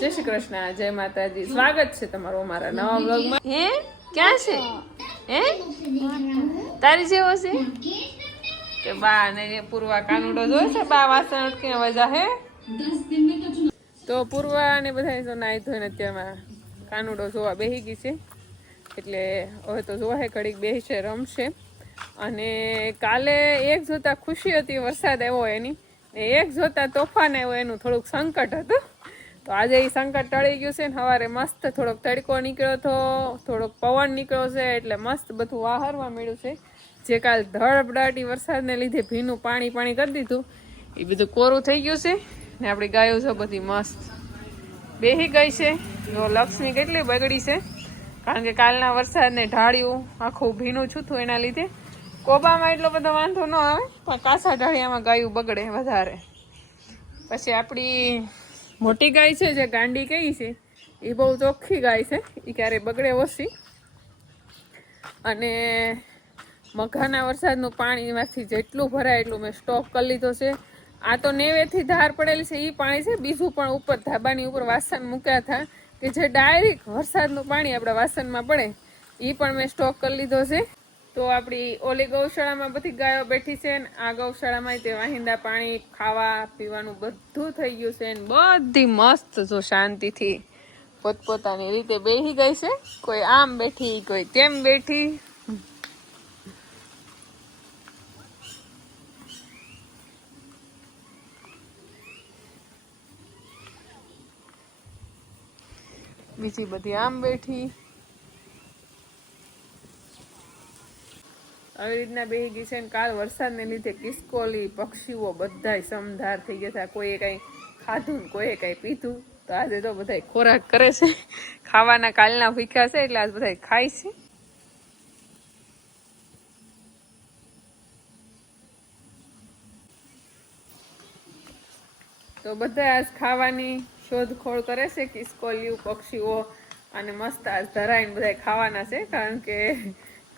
જય શ્રી કૃષ્ણ, જય માતાજી. સ્વાગત છે તમારું અમારા નવા વ્લોગમાં. હે ક્યાં છે? હે તારી જેવો છે કે બા ને પૂર્વા કાનુડો જોઈ છે? બા વાસણ ઉટકીને વજા હે તો પૂર્વા ને બધા તો નાઈ ધોઈને અત્યારમાં કાનુડો જોવા બેહી ગઈ છે. એટલે હવે તો જોવા હે ઘડીક બેહી છે, રમશે. અને કાલે એક જોતા ખુશી હતી વરસાદ આવ્યો એની, ને એક જોતા તોફાન આવ્યો એનું થોડુંક સંકટ હતું. તો આજે એ સંકટ ટળી ગયું છે ને સવારે મસ્ત થોડોક તડકો નીકળ્યો હતો, થોડોક પવન નીકળ્યો છે, એટલે મસ્ત બધું વાહરવા મળ્યું છે. જે કાલ ધડબડાટી વરસાદને લીધે ભીનું પાણી કરી દીધું એ બધું કોરું થઈ ગયું છે. ને આપણી ગાયો છે બધી મસ્ત બેહી ગઈ છે. જો લક્ષ્મી કેટલી બગડી છે, કારણ કે કાલના વરસાદને ઢાળ્યું આખું ભીનું છૂથું, એના લીધે કોબામાં એટલો બધો વાંધો ન આવે, પણ કાસા ઢાળિયામાં ગાયું બગડે વધારે. પછી આપણી મોટી ગાય છે જે ગાંડી કહી છે, એ બહુ ચોખ્ખી ગાય છે, એ ક્યારેય બગડે ઓછી. અને મઘાના વરસાદનું પાણીમાંથી જેટલું ભરાય એટલું મેં સ્ટોક કરી લીધો છે. આ તો નેવેથી ધાર પડેલી છે એ પાણી છે, બીજું પણ ઉપર ધાબાની ઉપર વાસણ મૂક્યા હતા કે જે ડાયરેક્ટ વરસાદનું પાણી આપણા વાસણમાં પડે, એ પણ મેં સ્ટોક કરી લીધો છે. તો આપણી ઓલી ગૌશાળામાં બધી ગાયો બેઠી છે ને આ ગૌશાળામાં તે વાહિંદા પાણી ખાવા પીવાનું બધું થઈ ગયું છે ને બધી મસ્ત જો શાંતિથી પોતપોતાની રીતે બેસી ગઈ છે. કોઈ આમ બેઠી, કોઈ તેમ બેઠી. બીજી બધી આમ બેઠી. આવી રીતના બેહી ગઈ છે. કાલ વરસાદને લીધે કિસકોલી પક્ષીઓ બધા સમધાર થઈ ગયા હતા. કોઈએ કઈ ખાધું ને કોઈએ કઈ પીધું. તો આજે તો બધા ખોરાક કરે છે, ખાવાના કાલના ભૂખ્યા છે એટલે આજ બધા ખાય છે. તો બધા આજ ખાવાની શોધખોળ કરે છે, કિસકોલિયું પક્ષીઓ. અને મસ્ત આજ ધરાઈને બધા ખાવાના છે, કારણ કે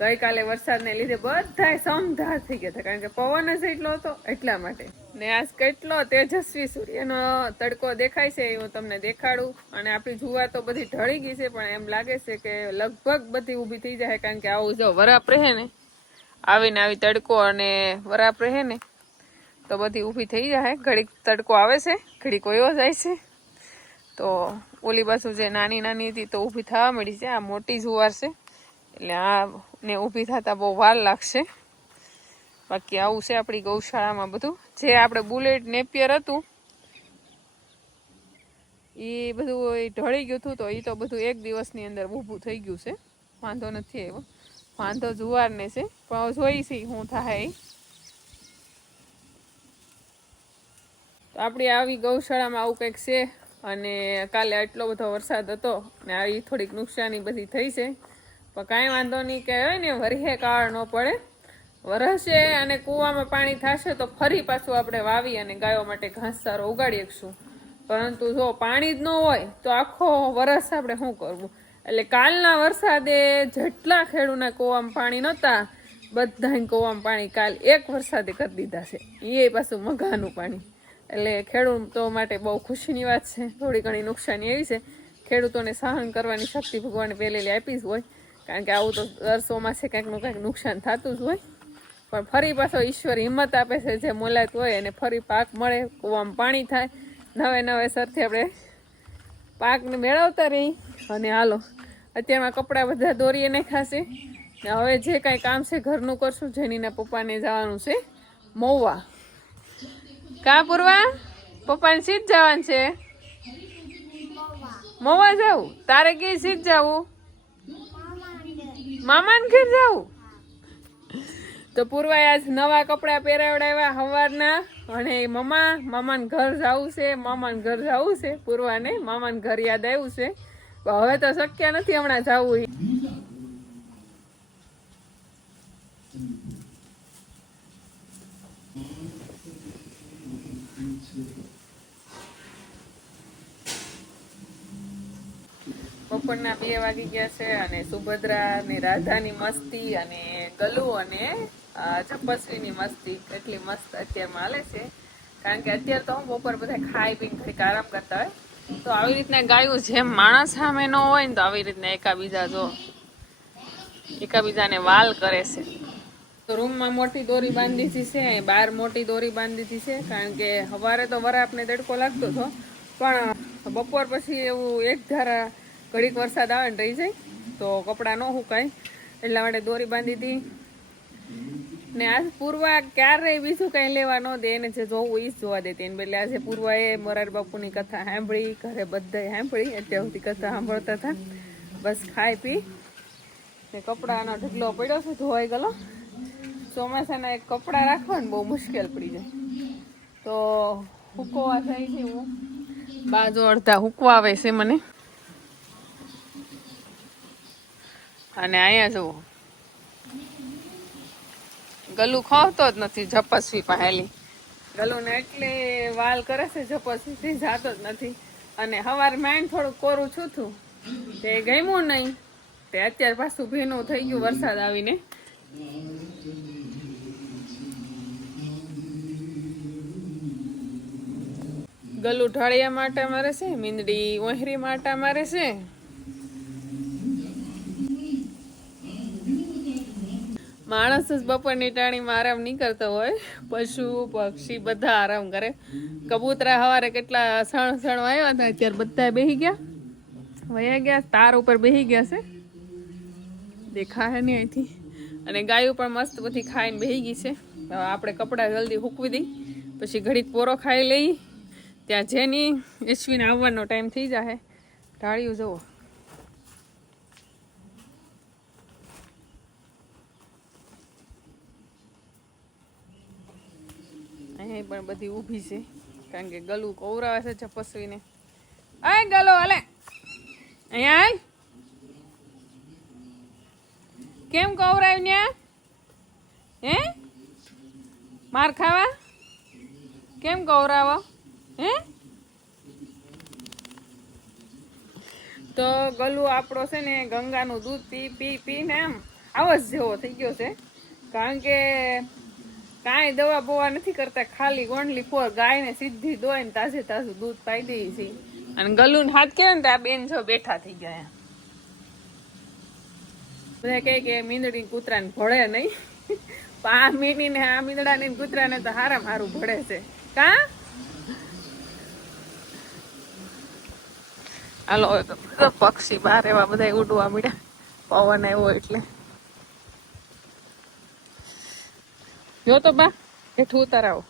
ગઈકાલે વરસાદને લીધે બધા સમધાર થઈ ગયા હતા, કારણ કે પવન જ એટલો હતો એટલા માટે. ને આજ કેટલો તેજસ્વી સૂર્યનો તડકો દેખાય છે એ હું તમને દેખાડું. અને આપણી જુવાર તો બધી ઢળી ગઈ છે, પણ એમ લાગે છે કે લગભગ બધી ઊભી થઈ જાય, કારણ કે આવું જો વરાપ રહે ને, આવીને આવી તડકો અને વરાપ રહે ને તો બધી ઊભી થઈ જાય. ઘડીક તડકો આવે છે, ઘડીક વયો જાય છે. તો ઓલી બાજુ જે નાની નાની હતી તો ઊભી થવા મળી છે. આ મોટી જુવાર છે એટલે આ ને ઊભી થતા બહુ વાર લાગશે. બાકી આવું છે આપણી ગૌશાળામાં બધું. જે આપણે બુલેટ નેપિયર હતું એ બધું ઢળી ગયું હતું, તો એ તો બધું એક દિવસની અંદર ઊભું થઈ ગયું છે, વાંધો નથી આવ્યો. વાંધો જુવારને છે, પણ જોઈ છે શું થાય. તો આપણી આવી ગૌશાળામાં આવું કંઈક છે. અને કાલે આટલો બધો વરસાદ હતો ને આવી થોડીક નુકસાની બધી થઈ છે, પણ કાંઈ વાંધો નહીં. કહેવાય ને વરહે કાળ ન પડે, વરસશે અને કૂવામાં પાણી થશે તો ફરી પાછું આપણે વાવી અને ગાયો માટે ઘાસચારો ઉગાડી શકશું. પરંતુ જો પાણી જ ન હોય તો આખો વરસ આપણે શું કરવું? એટલે કાલના વરસાદે જેટલા ખેડૂતના કૂવામાં પાણી નહોતા, બધાને કૂવામાં પાણી કાલ એક વરસાદે કરી દીધા છે, એ પાછું મઘાનું પાણી. એટલે ખેડૂતો માટે બહુ ખુશીની વાત છે. થોડી ઘણી નુકસાની એવી છે, ખેડૂતોને સહન કરવાની શક્તિ ભગવાને પહેલેલી આપી જ હોય, કારણ કે આવું તો દર ચોમાસે કંઈકનું કંઈક નુકસાન થતું જ હોય. પણ ફરી પાછો ઈશ્વર હિંમત આપે છે, જે મોલાત હોય અને ફરી પાક મળે, કૂવામાં પાણી થાય, નવેસરથી આપણે પાકને મેળવતા રહી. અને હાલો અત્યારમાં કપડાં બધા દોરીએ નાખાશે ને હવે જે કાંઈ કામ છે ઘરનું કરશું. જેનીના પપ્પાને જવાનું છે મહુવા. કા પૂર્વા? પપ્પાને સીધ જવાનું છે મહુવા જવું? તારે ક્યાંય સીધ જવું? મામાને ઘેર જવું? તો પૂર્વાએ આજ નવા કપડાં પહેરાવડાવ્યા સવારના. અને મામાને ઘર જવું છે, મામાને ઘર જવું છે. પૂર્વાને મામાને ઘર યાદ આવ્યું છે. હવે તો શક્ય નથી હમણાં જવું. બપોરના 2 વાગી ગયા છે અને સુભદ્રા ને રાધાની મસ્તી અને ગલુ અને તપસ્વીની મસ્તી એટલી મસ્ત અત્યારમાં હાલે છે. કારણ કે અત્યારે તો બપોર બધા ખાઈ પીને ઘડીક આરામ કરતા હોય, તો આવી રીતના ગાયું જેમ માણસ સામે ન હોય ને તો આવી રીતના એકાબીજાને વાલ કરે છે. તો રૂમમાં મોટી દોરી બાંધી દીધી છે, બહાર મોટી દોરી બાંધી દીધી છે, કારણ કે સવારે તો વરાપને તડકો લાગતો હતો, પણ બપોર પછી એવું એક ધારા ઘડીક વરસાદ આવે ને રહી જાય તો કપડાં ન સુકાય, એટલા માટે દોરી બાંધી હતી. ને આજ પૂર્વા ક્યારેય બીજું કઈ લેવા ન દે, એને જે જોવું એ જ જોવા દેતી. એને બદલે આજે પૂર્વા એ મોરારી બાપુની કથા સાંભળી, ઘરે બધા સાંભળી, અત્યાર સુધી કથા સાંભળતા હતા. બસ ખાઈ પી ને કપડાનો ઢગલો પડ્યો છે, ધોવાઈ ગયેલો. ચોમાસાના એક કપડાં રાખવા ને બહુ મુશ્કેલ પડી જાય, તો હુકવવા જાય છે. હું બાજુ અડધા હુકવા આવે છે મને. અને અહીંયા જુઓ ગલું ખાવતો જ નથી, ઝપસવી પહેલી ગલુને એટલે વાલ કરે છે, ઝપસવી જાતો જ નથી. અને સવાર માઇન્ડ થોડું કોરું છું તે ગમ્યું નહીં, તે અત્યારે પાછું ભીનું થઈ ગયું વરસાદ આવીને. ગલું ઢાળિયા માટે મારે છે, મીંદડી ઓહરી માટે મારે છે. માણસ જ બપોરની ટાણીમાં આરામ નહીં કરતો હોય, પશુ પક્ષી બધા આરામ કરે. કબૂતરા સવારે કેટલા સણ આવ્યા હતા, અત્યારે બધા બેસી ગયા, વયા ગયા, તાર ઉપર બેસી ગયા છે, દેખાય નહીં અહીંથી. અને ગાયો પણ મસ્ત બધી ખાઈને બેસી ગઈ છે. હવે આપણે કપડાં જલ્દી સૂકવી દઈ, પછી ઘડીક પોરો ખાઈ લઈ, ત્યાં જેની ઈશ્વીને આવવાનો ટાઈમ થઈ જાય. ઢાળિયું જુઓ, અહીં પણ બધી ઊભી છે, કારણ કે ગલું કવરાવે છે ઝપસવીને. આય ગલો હાલે અહીંયા આય, કેમ કવરાવ ને હે માર ખાવા કેમ કવરાવો હે? તો ગલું આપણો છે ને ગંગાનું દૂધ પી ને આમ આવાજ જેવો થઈ ગયો છે, કારણ કે કાંઈ દવા બવા નથી કરતા, ખાલી ઓનલી ફોર ગાયને સીધી દોય ને તાજે તાજું દૂધ પાઈ દઈએ છીએ. અને ગલુને હાથ કહેવાય ને તો આ બેન જો બેઠા થઈ ગયા. બધા કહે કે મીંદડી કૂતરાને ભળે નહીં, પણ આ મીની ને આ મીંદડા ને કૂતરાને તો હારામ હારું ભળે છે. કા હાલો પક્ષી બહાર એવા બધા ઉડવા મળ્યા, પવન આવ્યો એટલે. જો તો બા હેઠું ઉતારાવો.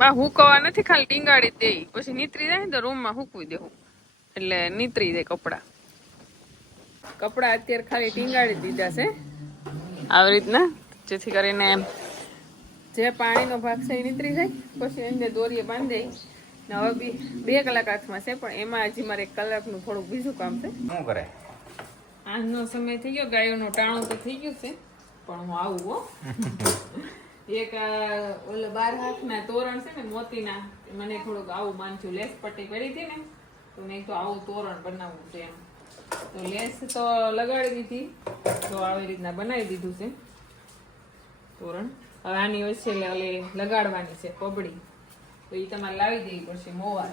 બા હુકવા નથી, ખાલી ટીંગાડી દે, પછી નીતરી જાય ને તો રૂમમાં હુકવી દેવું, એટલે નીતરી જાય કપડા. કપડા અત્યારે ખાલી ટીંગાડી દીધા છે આવી રીતના, જેથી કરીને જે પાણીનો ભાગ છે એ નીતરી જાય. પછી એને દોરીએ બાંધી ને હવે 2 કલાક હાથમાં છે, પણ એમાં હજી મારે 1 કલાકનું થોડુંક બીજું કામ છે. શું કરે? આજનો સમય થઈ ગયો, ગાયોનું ટાણું તો થઈ ગયું છે, પણ હું આવું હો. એક ઓલે 12 હાથના તોરણ છે ને મોતીના, મને થોડુંક આવું માનશું. લેસ પટ્ટી કરી હતી ને તો મેં તો આવું તોરણ બનાવવું છે એમ, તો લેસ તો લગાડી દીધી, તો આવી રીતના બનાવી દીધું છે તોરણ. હવે આની વચ્ચે લગાડવાની છે પબડી, તો એ તમારે લાવી દેવી પડશે મોવાર.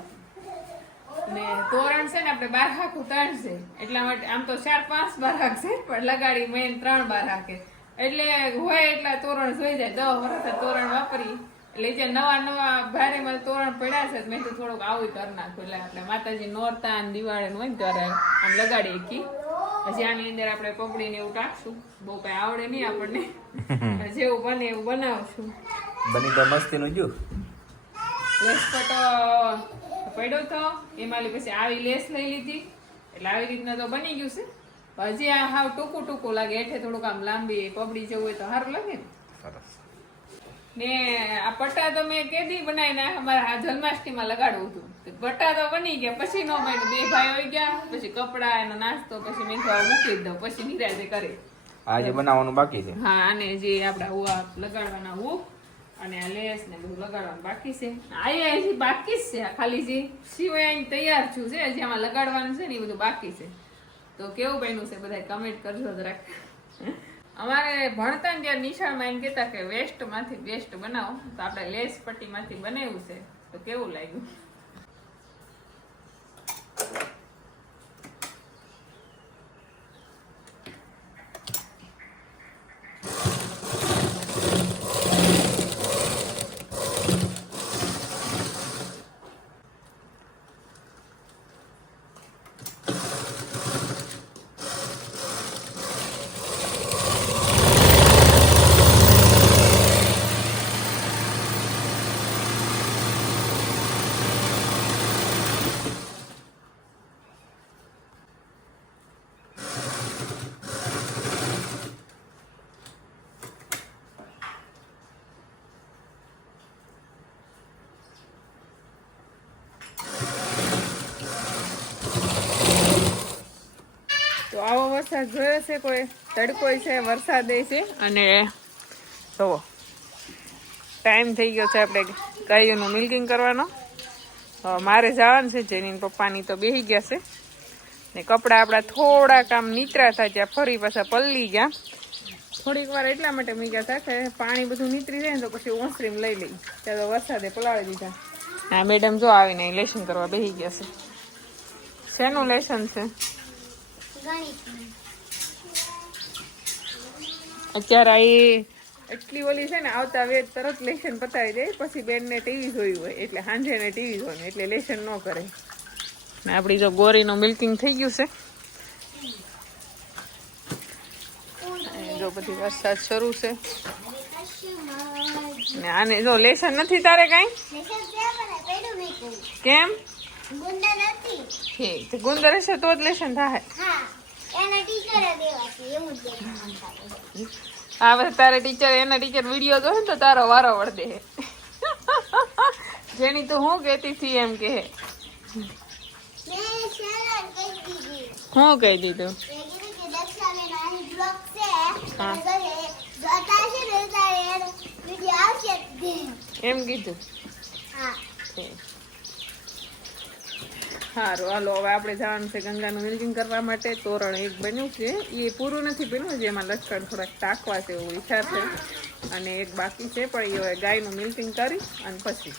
ને તોરણ છે ને આપણે 12 હાક ઉતાર છે, એટલા માટે આમ તો 4-5 12 હાક છે, પણ લગાડી મેન 3 12 હાકે, એટલે હોય એટલા તોરણ જોઈ જાય. 10 વર્ષ તોરણ વાપરી, એટલે જે નવા ભારે માં તોરણ પડ્યા છે, મેં તો થોડુંક આવું કરી નાખ્યું. એટલે આપણે માતાજી નોરતા અને દિવાળી હોય ને ત્યારે આમ લગાડી કી. પછી આની અંદર આપણે પપડી ને એવું ટાકશું, બહુ કઈ આવડે નહીં આપણને, જેવું બને એવું બનાવશું. બની તો મસ્તી નું જો લેસ પટો પડ્યો તો એમાં પછી આવી લેસ લઈ લીધી, એટલે આવી રીતના તો બની ગયું છે. હજી આ હાવ ટૂંકું લાગે, હેઠે થોડુંક આમ લાંબી પબડી જેવું હોય તો સારું લાગે ને. ને આ પટ્ટા તો મેં કેદી બનાવીને અમારા જન્માષ્ટમીમાં લગાડવું હતું, પટ્ટા તો બની ગયા, પછી ન બન્યું. 2 ભાઈ હોય ગયા, પછી કપડા એનો નાસ્તો, પછી મેં મૂકી દઉં, પછી નિરાજે કરે. આજે બનાવવાનું બાકી છે. હા, અને જે આપડા હુવા લગાડવાના હુક અને આ લેસ ને બધું લગાડવાનું બાકી છે. આ હજી બાકી જ છે, ખાલી જે સિવાય તૈયાર છું છે, હજી આમાં લગાડવાનું છે ને એ બધું બાકી છે. તો કેવું બન્યું છે બધા કમેન્ટ કરજો જરાક. અમારે ભણતા ને ત્યાં નિશાળમાં એમ કહેતા કે વેસ્ટ માંથી બેસ્ટ બનાવો, તો આપણે લેસ પટ્ટીમાંથી બનાવ્યું છે, તો કેવું લાગ્યું? તો આવો વરસાદ જોયો છે કોઈ? તડકો છે, વરસાદ છે, અને જુઓ ટાઈમ થઈ ગયો છે આપણે ગાયોનું મિલ્કિંગ કરવાનો. મારે જવાનું છે, જેની પપ્પાની તો બેસી ગયા છે ને કપડાં આપણા થોડાક આમ નીતરા થાય ત્યાં ફરી પાછા પલ્લી ગયા. થોડીક વાર એટલા માટે મૂક્યા હતા કે પાણી બધું નીતરી જાય ને તો પછી ઓસરીમ લઈ લઈ. ત્યાં તો વરસાદે પલાવી દીધા. હા મેડમ જો આવીને લેસન કરવા બેસી ગયા છે. શેનું લેસન છે? અત્યારે આ એટલી ઓલી છે ને, આવતા વેદ તરત લેસન પતાવી દે, પછી બેન ને ટીવી જોયું હોય એટલે સાંજે ને ટીવી જોયું એટલે લેસન ન કરે. ને આપડી જો ગોરીનું મિલ્કિંગ થઈ ગયું છે. જો બધી વરસાદ શરૂ છે ને આને જો લેસન નથી તારે કઈ? કેમ? ગુંદર હશે તો જ લેસન થાય. હા તારે ટીચર એના ટીચર વિડીયો જોશે તો તારો વારો વળદે. જેની તું હું કેતી હતી એમ કે હું કહી દીધું? એમ કીધું. સારું હાલો હવે આપણે જવાનું છે ગંગાનું મિલ્કિંગ કરવા માટે. તોરણ એક બન્યું છે, એ પૂરું નથી બન્યું, જેમાં લશ્કર થોડાક ટાંકવા છે એવો વિચાર છે, અને એક બાકી છે પણ એ ગાયનું મિલ્કિંગ કરી અને પછી